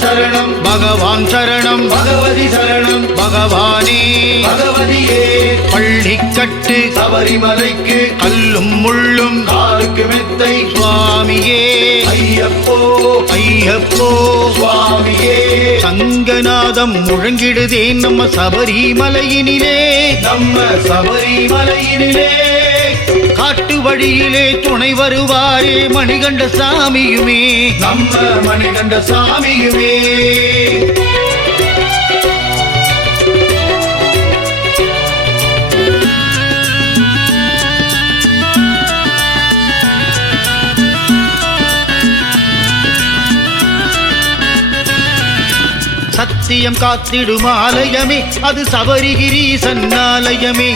சரணம் பகவான் சரணம் பகவதி சரணம் பகவானே பகவதியே பள்ளிக்கட்டு சபரிமலைக்கு கல்லும் முள்ளும் காலுக்கு மெத்தை சுவாமியே ஐயப்போ ஐயப்போ சுவாமியே சங்கநாதம் முழங்கிடுதே நம்ம சபரிமலையினிலே நம்ம சபரிமலையினிலே காட்டு வழியிலே துணை வருவாரே மணிகண்ட சாமியுமே நம்ம மணிகண்ட சாமியுமே சத்தியம் காத்திடும் ஆலயமே அது சபரிகிரீசன் ஆலயமே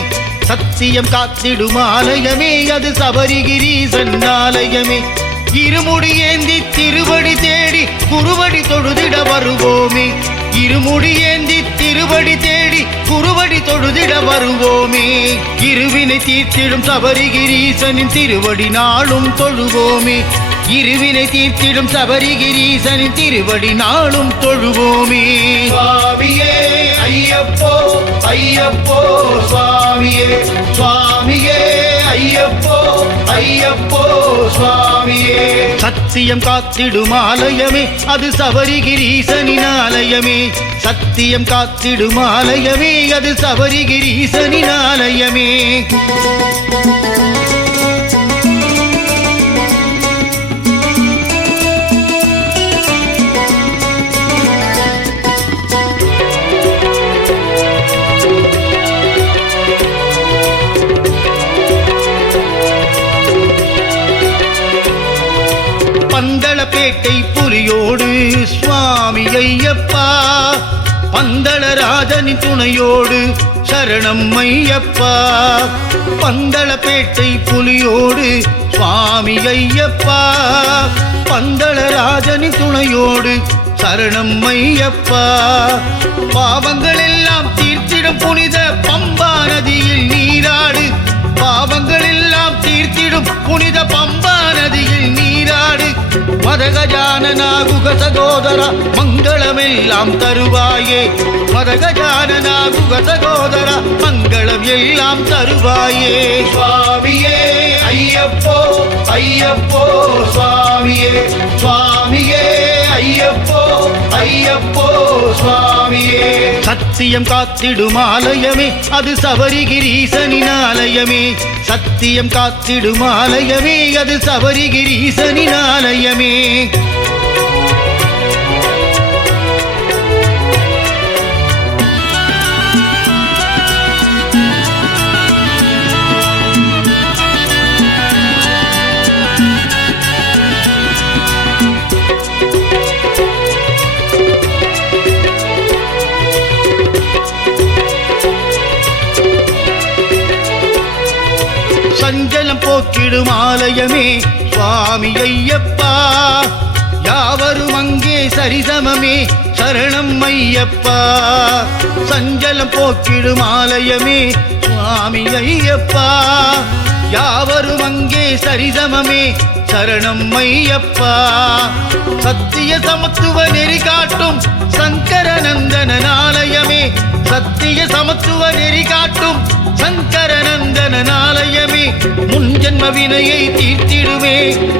சத்தியம் காத்திடும் ஆலயமே அது சபரிகிரீசன் ஆலயமே இருமுடி ஏந்தி திருவடி தேடி குருவடி தொழுதிட வருவோமே இருமுடி ஏந்தி திருவடி தேடி குருவடி தொழுதிட வருவோமே இருவினை தீர்த்திடும் சபரிகிரீசனின் திருவடி நாளும் தொழுவோமே இருவினை தீர்த்திடும் சபரிகிரீசனின் திருவடி நாளும் தொழுவோமே சுவாமியே ஐயப்போ ஐயப்போ சுவாமியே சுவாமியே ஐயப்போ ஐயப்போ சுவாமியே சத்தியம் காத்திடும் ஆலயமே அது சபரிகிரீசனின் ஆலயமே சத்தியம் காத்திடும் ஆலயமே அது சபரிகிரீசனின் ஆலயமே பந்தளப்பேட்டை புலியோடு சுவாமி ஐயப்பா பந்தளராஜனின் துணையோடு சரணம் ஐயப்பா பந்தளப்பேட்டை புலியோடு சுவாமி ஐயப்பா பந்தளராஜனின் துணையோடு சரணம் ஐயப்பா பாவங்கள் எல்லாம் தீர்த்திடும் புனித பம்பா நதியில் நீராடு பாவங்கள் எல்லாம் தீர்த்திடும் புனித பம்பா நதியில் நீராடு மதகஜானனா குக சகோதரா மங்களமெல்லாம் தருவாயே மதகஜானனா குக சகோதரா மங்களம் எல்லாம் தருவாயே சுவாமியே ஐயப்போ ஐயப்போ சுவாமியே சுவாமியே ஐயப்போ ஐயப்போ சுவாமியே சத்தியம் காத்திடும் ஆலயமே அது சபரிகிரீசனின் ஆலயமே சத்தியம் காத்திடும் ஆலயமே அது சபரிகிரீசனின் ஆலயமே சஞ்சலம் போக்கிடும் ஆலயமே சுவாமி ஐயப்பா யாவரும் அங்கே சரிசமமே சரணம் ஐயப்பா சஞ்சலம் போக்கிடும் ஆலயமே சுவாமி ஐயப்பா யாவரும் அங்கே சரிசமமே சரணம் ஐயப்பா சத்திய சமத்துவ நெறி காட்டும் சங்கரநந்தன ஆலயமே சத்திய சமத்துவ நெறி காட்டும் சங்கரநந்தன ஆலயமே முன்ஜன்ம வினையை தீர்த்திடுமே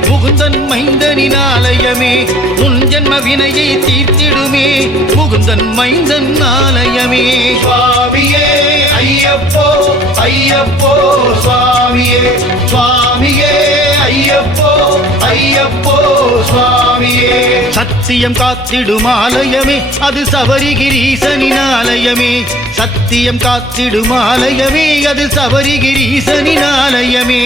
முகுந்தன் மைந்தனின் ஆலயமே முன்ஜன்ம வினையை தீர்த்திடுமே முகுந்தன் மைந்தன் ஆலயமே சுவாமியே ஐயப்போ ஐயப்போ சுவாமியே சுவாமியே ஐயப்போ ஐயப்போ சுவாமியே சத்தியம் காத்திடும் ஆலயமே அது சபரிகிரீசனின் ஆலயமே சத்தியம் காத்திடும் ஆலயமே அது சபரிகிரீசனின் ஆலயமே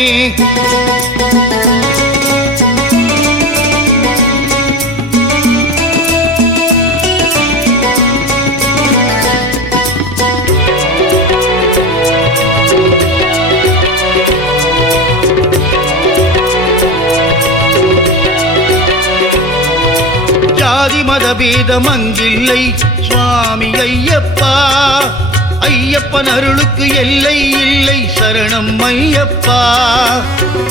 ஜாதி மதபேதம் அங்கில்லை சுவாமி ஐயப்பா ஐயப்பன் அருளுக்கு எல்லை இல்லை சரணம் ஐயப்பா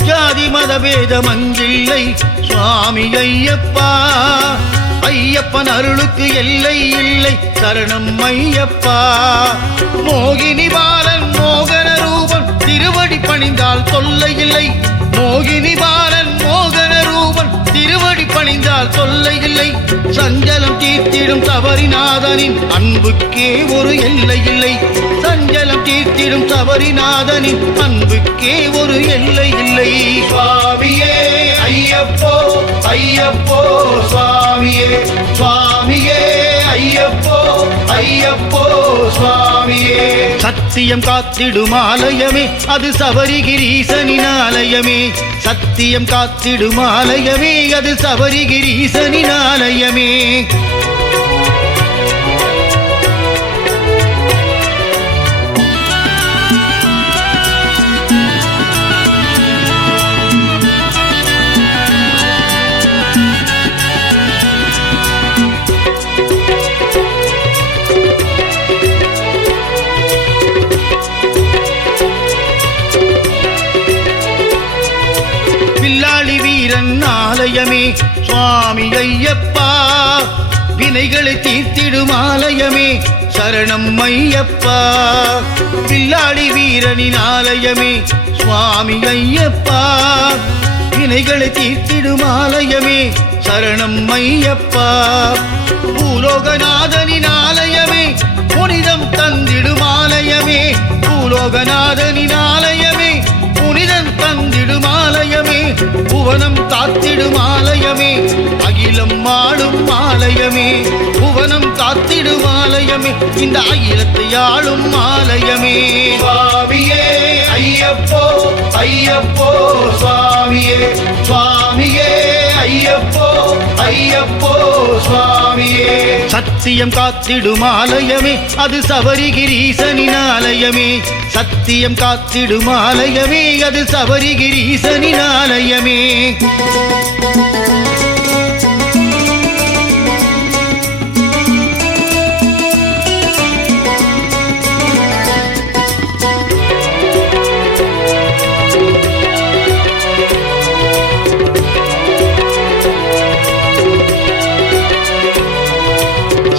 ஜாதி மதபேதம் அங்கில்லை சுவாமி ஐயப்பா ஐயப்பன் அருளுக்கு எல்லை இல்லை சரணம் ஐயப்பா. மோகினி பாலன் மோகன ரூபன் திருவடி பணிந்தால் தொல்லை இல்லை. மோகினி பாலன் மோகன ரூபன் திருவடி பணிந்தால் தொல்லை இல்லை. சஞ்சலம் தீர்த்திடும் சபரிநாதனின் அன்புக்கே ஒரு எல்லை இல்லை. சஞ்சலம் தீர்த்திடும் சபரிநாதனின் அன்புக்கே ஒரு எல்லை இல்லை. சுவாமியே ஐயப்போ ஐயப்போ சுவாமியே சுவாமியே ஐயப்போ ஐயப்போ சுவாமியே. சத்தியம் காத்திடும் ஆலயமே அது சபரிகிரீசனின் ஆலயமே. சத்தியம் காத்திடும் ஆலயமே அது சபரிகிரீசனின் ஆலயமே. வில்லாளி வீரன் ஆலயமே சுவாமி ஐயப்பா. வினைகளை தீர்த்திடும் ஆலயமே சரணம் ஐயப்பா. வில்லாளி வீரனின் ஆலயமே சுவாமி ஐயப்பா. வினைகளை தீர்த்திடும் ஆலயமே சரணம் ஐயப்பா. பூலோகநாதனின் ஆலயமே புனிதம் தந்திடும் ஆலயமே. பூலோகநாதனின் ஆலயமே புனிதம் தந்திடும் ஆலயமே. புவனம் காத்திடும் ஆலயமே அகிலம் ஆளும் ஆலயமே. புவனம் காத்திடும் ஆலயமே இந்த அகிலத்தை ஆளும் ஆலயமே. சுவாமியே ஐயப்போ ஐயப்போ சுவாமியே சுவாமியே ஐயப்போ ஐயப்போ சுவாமியே. சத்தியம் காத்திடும் ஆலயமே அது சபரிகிரீசனின் ஆலயமே. சத்தியம் காத்திடும் ஆலயமே அது சபரிகிரீசனின் ஆலயமே.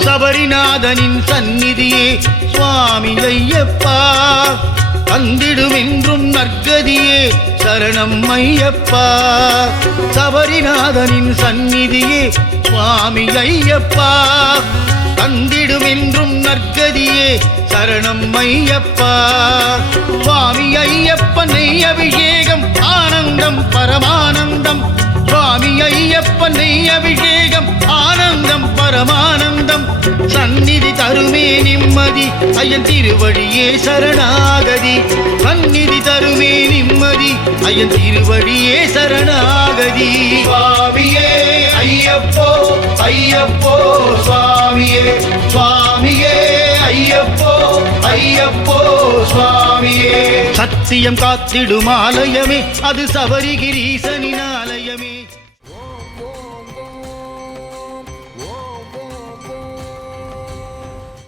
சபரிநாதனின் சந்நிதியே சுவாமி ஐயப்பா. தந்திடும் என்றும் நற்கதியே சரணம் ஐயப்பா. சபரிநாதனின் சந்நிதியே சுவாமி ஐயப்பா. தந்திடும் என்றும் நற்கதியே சரணம் ஐயப்பா. சுவாமி ஐயப்பன் நெய் அபிஷேகம் ஆனந்தம் பரமானந்தம். சுவாமி ஐயப்பன் நெய் அபிஷேகம் ஆனந்தம் பரமானந்தம். சந்நிதி தருமே நிம்மதி ஐயன் திருவடியே சரணாகதி. சந்நிதி தருமே நிம்மதி ஐயன் திருவடியே சரணாகதி. சுவாமியே ஐயப்போ ஐயப்போ சுவாமியே சுவாமியே ஐயப்போ ஐயப்போ சுவாமியே. சத்தியம் காத்திடும் ஆலயமே அது சபரிகிரீசனின் ஆலயம்.